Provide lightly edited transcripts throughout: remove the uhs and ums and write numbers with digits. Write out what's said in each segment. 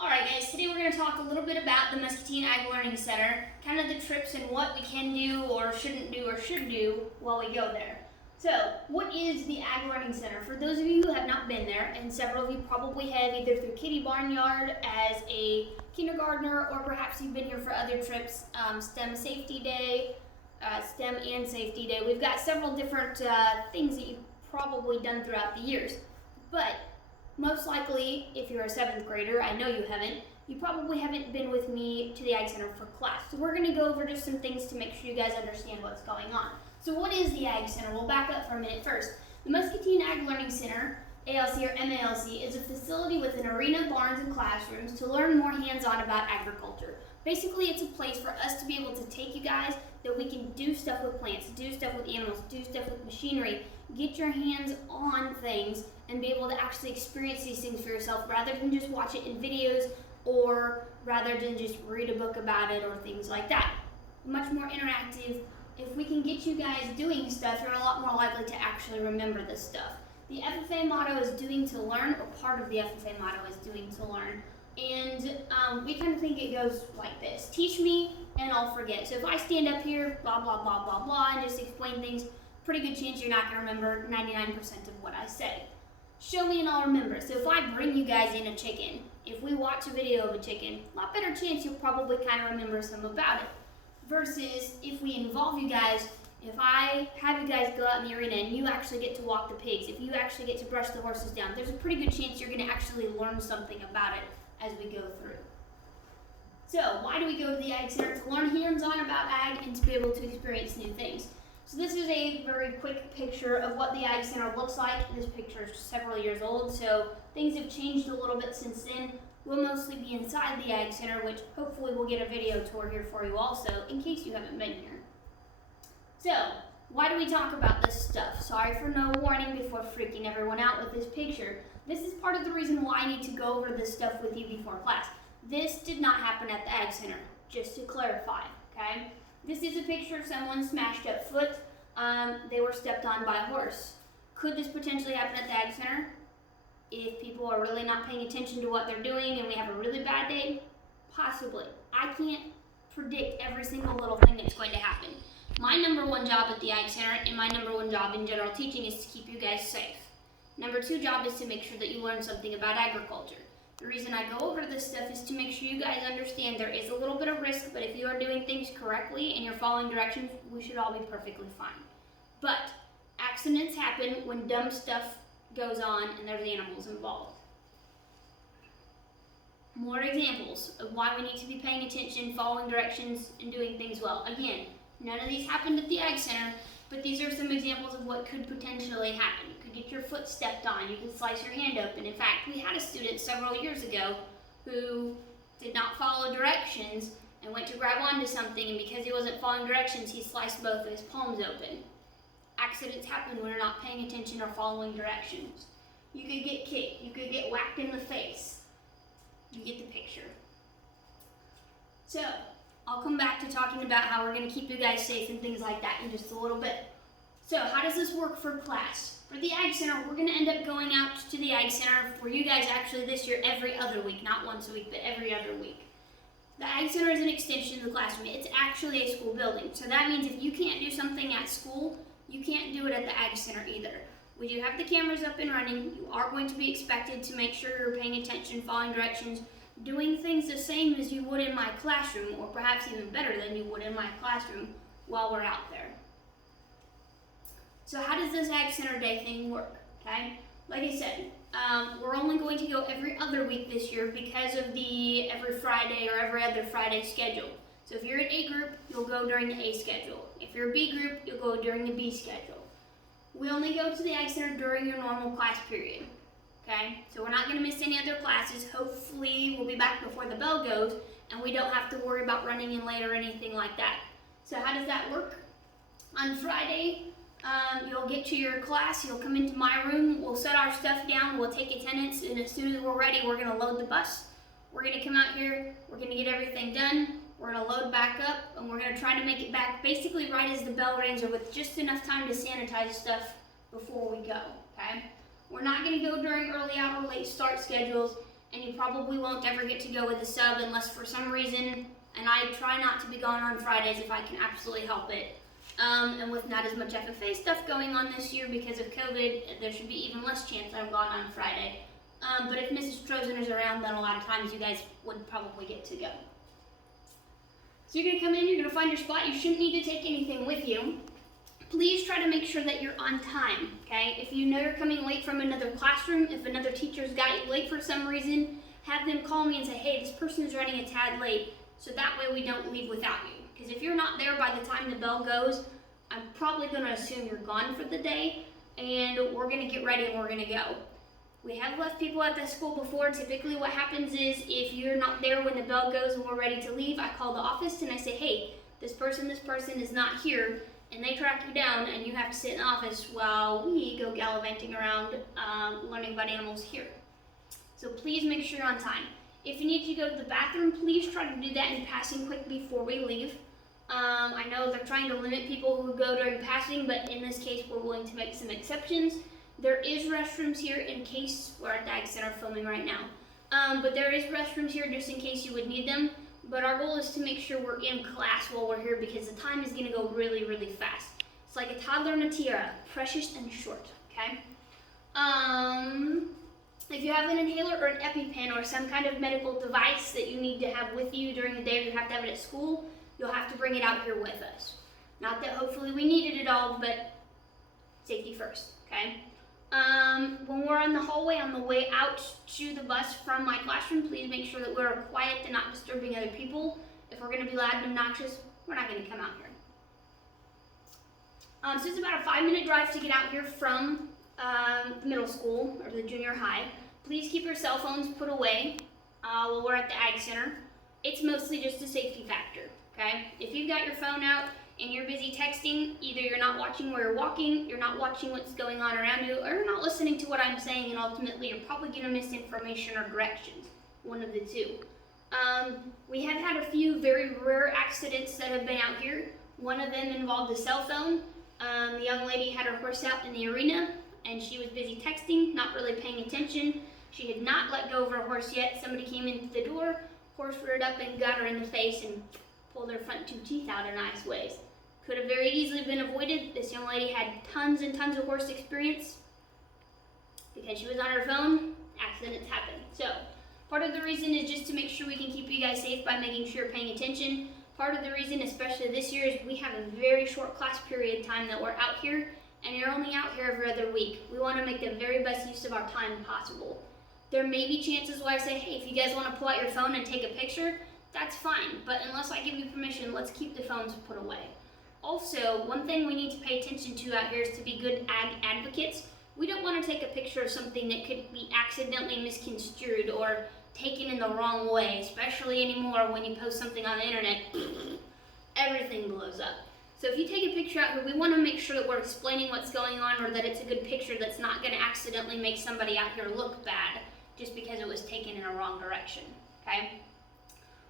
Alright guys, today we're going to talk a little bit about the Muscatine Ag Learning Center, kind of the trips and what we can do or shouldn't do or should do while we go there. So, what is the Ag Learning Center? For those of you who have not been there, and several of you probably have either through Kitty Barnyard as a kindergartner or perhaps you've been here for other trips, STEM Safety Day, STEM and Safety Day. We've got several different things that you've probably done throughout the years. But most likely, if you're a 7th grader, I know you haven't, you probably haven't been with me to the Ag Center for class. So we're going to go over just some things to make sure you guys understand what's going on. So what is the Ag Center? We'll back up for a minute first. The Muscatine Ag Learning Center, ALC or MALC, is a facility with an arena, barns, and classrooms to learn more hands-on about agriculture. Basically, it's a place for us to be able to take you guys that we can do stuff with plants, do stuff with animals, do stuff with machinery, get your hands on things, and be able to actually experience these things for yourself rather than just watch it in videos or rather than just read a book about it or things like that. Much more interactive. If we can get you guys doing stuff, you're a lot more likely to actually remember this stuff. The FFA motto is doing to learn, or part of the FFA motto is doing to learn. And we kind of think it goes like this. Teach me and I'll forget. So if I stand up here, blah, blah, blah, blah, blah, and just explain things, pretty good chance you're not going to remember 99% of what I say. Show me and I'll remember. So if I bring you guys in a chicken, if we watch a video of a chicken, a lot better chance you'll probably kind of remember some about it. Versus if we involve you guys, if I have you guys go out in the arena and you actually get to walk the pigs, if you actually get to brush the horses down, there's a pretty good chance you're going to actually learn something about it as we go through. So why do we go to the Ag Center? To learn hands-on about ag and to be able to experience new things. So this is a very quick picture of what the Ag Center looks like. This picture is several years old, so things have changed a little bit since then. We'll mostly be inside the Ag Center, which hopefully we'll get a video tour here for you also, in case you haven't been here. So, why do we talk about this stuff? Sorry for no warning before freaking everyone out with this picture. This is part of the reason why I need to go over this stuff with you before class. This did not happen at the Ag Center, just to clarify, okay? This is a picture of someone's smashed up foot. They were stepped on by a horse. Could this potentially happen at the Ag Center? If people are really not paying attention to what they're doing and we have a really bad day? Possibly. I can't predict every single little thing that's going to happen. My number one job at the Ag Center and my number one job in general teaching is to keep you guys safe. Number two job is to make sure that you learn something about agriculture. The reason I go over this stuff is to make sure you guys understand there is a little bit of risk, but if you are doing things correctly and you're following directions, we should all be perfectly fine. But accidents happen when dumb stuff goes on and there's animals involved. More examples of why we need to be paying attention, following directions, and doing things well. Again, none of these happened at the Ag Center, but these are some examples of what could potentially happen. You could get your foot stepped on, you could slice your hand open. In fact, we had a student several years ago who did not follow directions and went to grab onto something, and because he wasn't following directions, he sliced both of his palms open. Accidents happen when you're not paying attention or following directions. You could get kicked, you could get whacked in the face. You get the picture. So, I'll come back to talking about how we're going to keep you guys safe and things like that in just a little bit. So, how does this work for class? For the Ag Center, we're going to end up going out to the Ag Center for you guys actually this year every other week. Not once a week, but every other week. The Ag Center is an extension of the classroom. It's actually a school building. So that means if you can't do something at school, you can't do it at the Ag Center either. We do have the cameras up and running. You are going to be expected to make sure you're paying attention, following directions, doing things the same as you would in my classroom, or perhaps even better than you would in my classroom while we're out there. So how does this Ag Center Day thing work? Okay, like I said, we're only going to go every other week this year because of the every Friday or every other Friday schedule. So if you're an A group, you'll go during the A schedule. If you're a B group, you'll go during the B schedule. We only go to the Ag Center during your normal class period. Okay, so we're not going to miss any other classes. Hopefully we'll be back before the bell goes and we don't have to worry about running in late or anything like that. So how does that work? On Friday, you'll get to your class, you'll come into my room, we'll set our stuff down, we'll take attendance, and as soon as we're ready, we're going to load the bus. We're going to come out here, we're going to get everything done, we're going to load back up, and we're going to try to make it back basically right as the bell rings or with just enough time to sanitize stuff before we go, okay? We're not going to go during early out or late start schedules, and you probably won't ever get to go with a sub unless for some reason, and I try not to be gone on Fridays if I can absolutely help it. And with not as much FFA stuff going on this year because of COVID, there should be even less chance I'm gone on Friday. But if Mrs. Trozen is around, then a lot of times you guys would probably get to go. So you're going to come in, you're going to find your spot. You shouldn't need to take anything with you. Please try to make sure that you're on time, okay? If you know you're coming late from another classroom, if another teacher's got you late for some reason, have them call me and say, hey, this person is running a tad late, so that way we don't leave without you. Because if you're not there by the time the bell goes, I'm probably going to assume you're gone for the day, and we're going to get ready and we're going to go. We have left people at the school before. Typically what happens is if you're not there when the bell goes and we're ready to leave, I call the office and I say, hey, this person is not here, and they track you down and you have to sit in the office while we go gallivanting around learning about animals here. So please make sure you're on time. If you need to go to the bathroom, please try to do that in passing quick before we leave. I know they're trying to limit people who go during passing, but in this case we're willing to make some exceptions. There is restrooms here in case we're at the Ag Center filming right now. But there is restrooms here just in case you would need them. But our goal is to make sure we're in class while we're here because the time is going to go really, really fast. It's like a toddler and a tiara, precious and short, okay? If you have an inhaler or an EpiPen or some kind of medical device that you need to have with you during the day or you have to have it at school, you'll have to bring it out here with us. Not that hopefully we needed it all, but safety first, okay? When we're on the hallway on the way out to the bus from my classroom, please make sure that we're quiet and not disturbing other people. If we're going to be loud and obnoxious, we're not going to come out here. So it's about a 5-minute drive to get out here from the middle school or the junior high. Please keep your cell phones put away while we're at the Ag Center. It's mostly just a safety factor, okay? If you've got your phone out and you're busy texting, either you're not watching where you're walking, you're not watching what's going on around you, or you're not listening to what I'm saying, and ultimately you're probably going to miss information or directions, one of the two. We have had a few very rare accidents that have been out here. One of them involved a cell phone. The young lady had her horse out in the arena, and she was busy texting, not really paying attention. She had not let go of her horse yet. Somebody came into the door, horse reared up and got her in the face and pulled her front 2 teeth out in nice ways. Could have very easily been avoided. This young lady had tons and tons of horse experience. Because she was on her phone, accidents happen. So, part of the reason is just to make sure we can keep you guys safe by making sure you're paying attention. Part of the reason, especially this year, is we have a very short class period time that we're out here, and you're only out here every other week. We want to make the very best use of our time possible. There may be chances where I say, hey, if you guys want to pull out your phone and take a picture, that's fine, but unless I give you permission, let's keep the phones put away. Also, one thing we need to pay attention to out here is to be good ag advocates. We don't want to take a picture of something that could be accidentally misconstrued or taken in the wrong way, especially anymore when you post something on the internet, everything blows up. So if you take a picture out here, we want to make sure that we're explaining what's going on or that it's a good picture that's not going to accidentally make somebody out here look bad just because it was taken in a wrong direction, okay?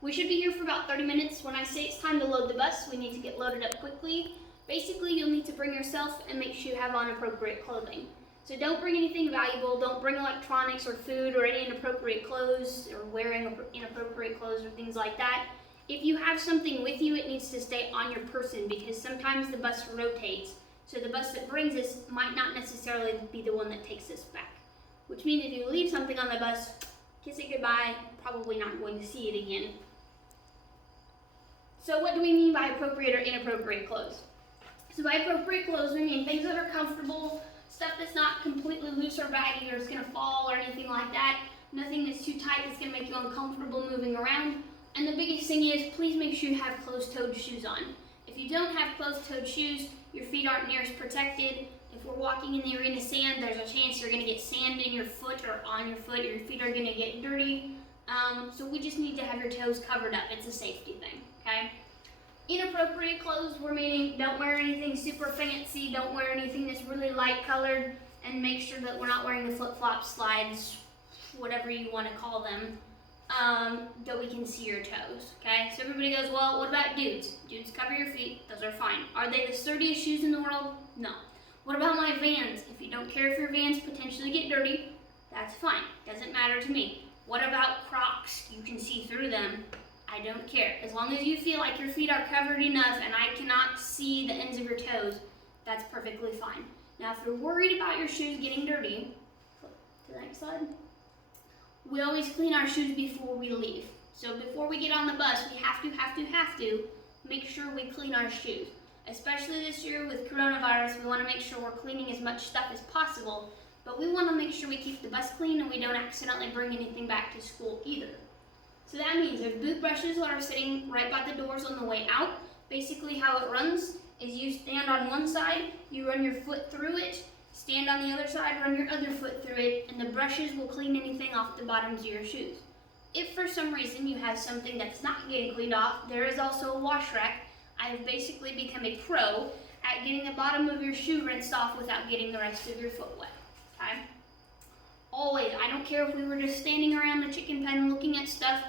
We should be here for about 30 minutes. When I say it's time to load the bus, we need to get loaded up quickly. Basically, you'll need to bring yourself and make sure you have on appropriate clothing. So don't bring anything valuable, don't bring electronics or food or any inappropriate clothes or wearing inappropriate clothes or things like that. If you have something with you, it needs to stay on your person because sometimes the bus rotates. So the bus that brings us might not necessarily be the one that takes us back. Which means if you leave something on the bus, kiss it goodbye, probably not going to see it again. So what do we mean by appropriate or inappropriate clothes? So by appropriate clothes, we mean things that are comfortable, stuff that's not completely loose or baggy or is going to fall or anything like that. Nothing that's too tight that's going to make you uncomfortable moving around. And the biggest thing is, please make sure you have closed-toed shoes on. If you don't have closed-toed shoes, your feet aren't near as protected. If we're walking in the arena sand, there's a chance you're going to get sand in your foot or on your foot, or your feet are going to get dirty. So we just need to have your toes covered up. It's a safety thing, okay? Inappropriate clothes, we're meaning don't wear anything super fancy, don't wear anything that's really light colored, and make sure that we're not wearing the flip-flop slides, whatever you want to call them, that we can see your toes, okay? So everybody goes, well, what about dudes? Dudes cover your feet, those are fine. Are they the sturdiest shoes in the world? No. What about my Vans? If you don't care if your Vans potentially get dirty, that's fine, doesn't matter to me. What about Crocs? You can see through them. I don't care. As long as you feel like your feet are covered enough and I cannot see the ends of your toes, that's perfectly fine. Now, if you're worried about your shoes getting dirty, flip to the next slide. We always clean our shoes before we leave. So before we get on the bus, we have to make sure we clean our shoes. Especially this year with coronavirus, we want to make sure we're cleaning as much stuff as possible, but we want to make sure we keep the bus clean and we don't accidentally bring anything back to school either. So that means if boot brushes are sitting right by the doors on the way out, basically how it runs is you stand on one side, you run your foot through it, stand on the other side, run your other foot through it, and the brushes will clean anything off the bottoms of your shoes. If for some reason you have something that's not getting cleaned off, there is also a wash rack. I have basically become a pro at getting the bottom of your shoe rinsed off without getting the rest of your foot wet. Okay? Always, I don't care if we were just standing around the chicken pen looking at stuff,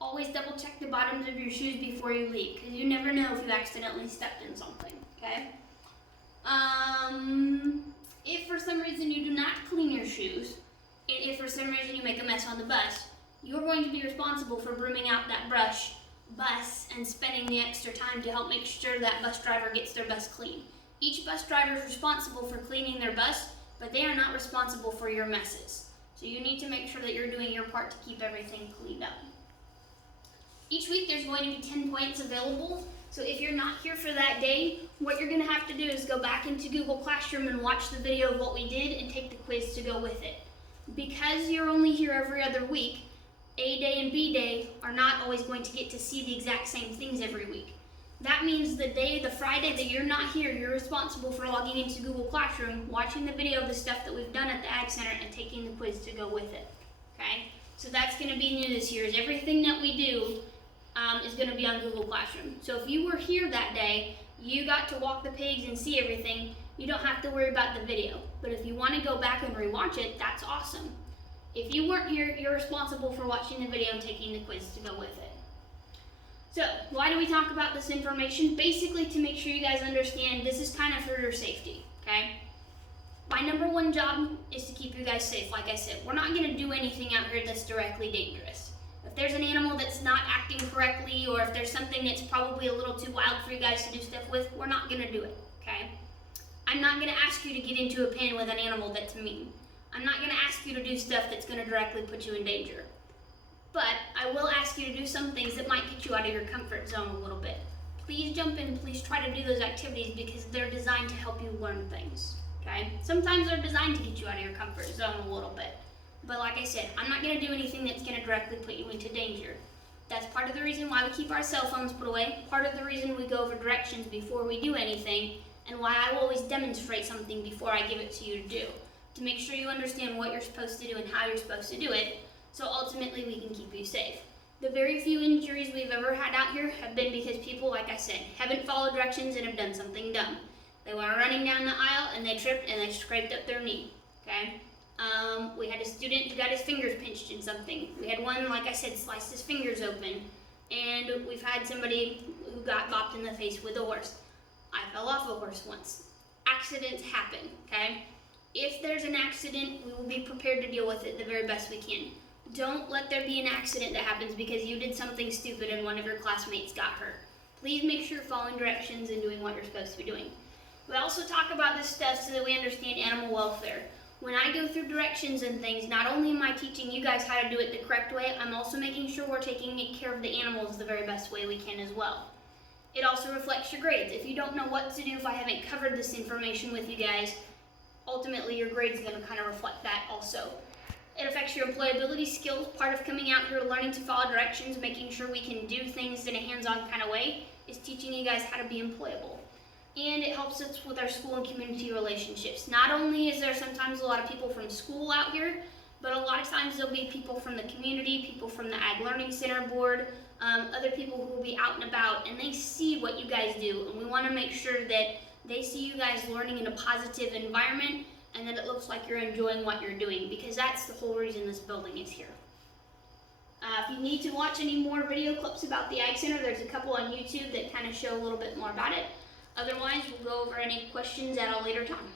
always double check the bottoms of your shoes before you leave, because you never know if you accidentally stepped in something, okay? If for some reason you do not clean your shoes, and if for some reason you make a mess on the bus, you're going to be responsible for brooming out that bus and spending the extra time to help make sure that bus driver gets their bus clean. Each bus driver is responsible for cleaning their bus, but they are not responsible for your messes. So you need to make sure that you're doing your part to keep everything cleaned up. Each week there's going to be 10 points available, so if you're not here for that day, what you're going to have to do is go back into Google Classroom and watch the video of what we did and take the quiz to go with it. Because you're only here every other week, A day and B day are not always going to get to see the exact same things every week. That means the Friday that you're not here, you're responsible for logging into Google Classroom, watching the video of the stuff that we've done at the Ag Center, and taking the quiz to go with it, okay? So that's going to be new this year, is everything that we do is going to be on Google Classroom. So if you were here that day, you got to walk the page and see everything, you don't have to worry about the video. But if you want to go back and rewatch it, that's awesome. If you weren't here, you're responsible for watching the video and taking the quiz to go with it. So, why do we talk about this information? Basically to make sure you guys understand this is kind of for your safety, okay? My number one job is to keep you guys safe, like I said. We're not going to do anything out here that's directly dangerous. If there's an animal that's not acting correctly, or if there's something that's probably a little too wild for you guys to do stuff with, we're not going to do it, okay? I'm not going to ask you to get into a pen with an animal that's mean. I'm not going to ask you to do stuff that's going to directly put you in danger. But I will ask you to do some things that might get you out of your comfort zone a little bit. Please jump in, please try to do those activities because they're designed to help you learn things, okay? Sometimes they're designed to get you out of your comfort zone a little bit. But like I said, I'm not going to do anything that's going to directly put you into danger. That's part of the reason why we keep our cell phones put away, part of the reason we go over directions before we do anything, and why I will always demonstrate something before I give it to you to do, to make sure you understand what you're supposed to do and how you're supposed to do it, so ultimately we can keep you safe. The very few injuries we've ever had out here have been because people, like I said, haven't followed directions and have done something dumb. They were running down the aisle and they tripped and they scraped up their knee, okay? We had a student who got his fingers pinched in something. We had one, like I said, sliced his fingers open. And we've had somebody who got bopped in the face with a horse. I fell off a horse once. Accidents happen, okay? If there's an accident, we will be prepared to deal with it the very best we can. Don't let there be an accident that happens because you did something stupid and one of your classmates got hurt. Please make sure you're following directions and doing what you're supposed to be doing. We also talk about this stuff so that we understand animal welfare. When I go through directions and things, not only am I teaching you guys how to do it the correct way, I'm also making sure we're taking care of the animals the very best way we can as well. It also reflects your grades. If you don't know what to do, if I haven't covered this information with you guys, ultimately your grades are going to kind of reflect that also. It affects your employability skills. Part of coming out here learning to follow directions, making sure we can do things in a hands-on kind of way, is teaching you guys how to be employable. And it helps us with our school and community relationships. Not only is there sometimes a lot of people from school out here, but a lot of times there'll be people from the community, people from the Ag Learning Center board, other people who will be out and about, and they see what you guys do. And we want to make sure that they see you guys learning in a positive environment and that it looks like you're enjoying what you're doing, because that's the whole reason this building is here. If you need to watch any more video clips about the Ag Center, there's a couple on YouTube that kind of show a little bit more about it. Otherwise, we'll go over any questions at a later time.